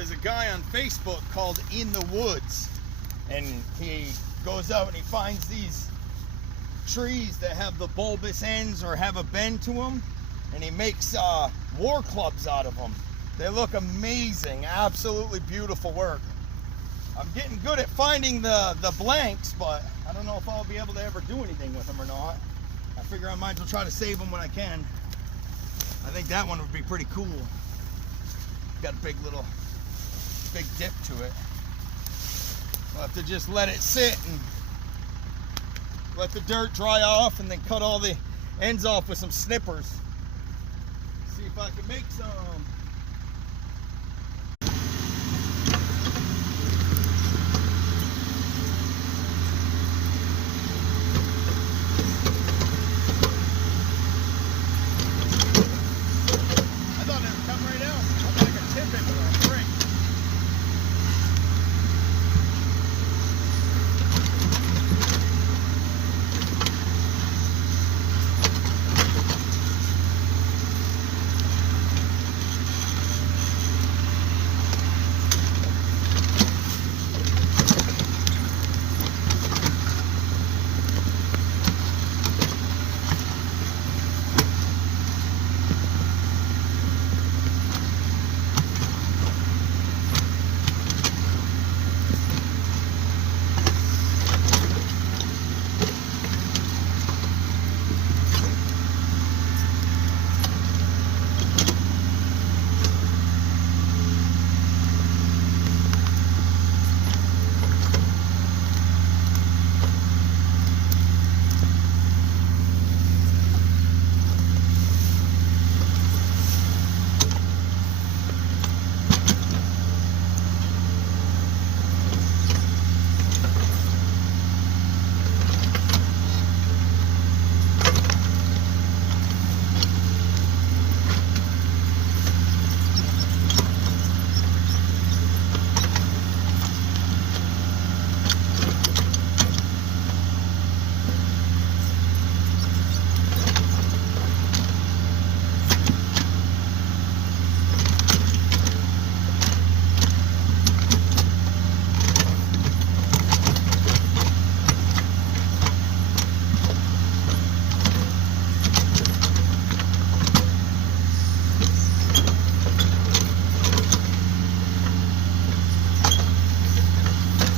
there's a guy on Facebook called In the Woods, and he goes out and he finds these trees that have the bulbous ends or have a bend to them, and he makes war clubs out of them. They look amazing, absolutely beautiful work. I'm getting good at finding the blanks, but I don't know if I'll be able to ever do anything with them or not. I figure I might as well try to save them when I can. I think that one would be pretty cool. Got a big dip to it. We'll have to just let it sit and let the dirt dry off, and then cut all the ends off with some snippers. See if I can make some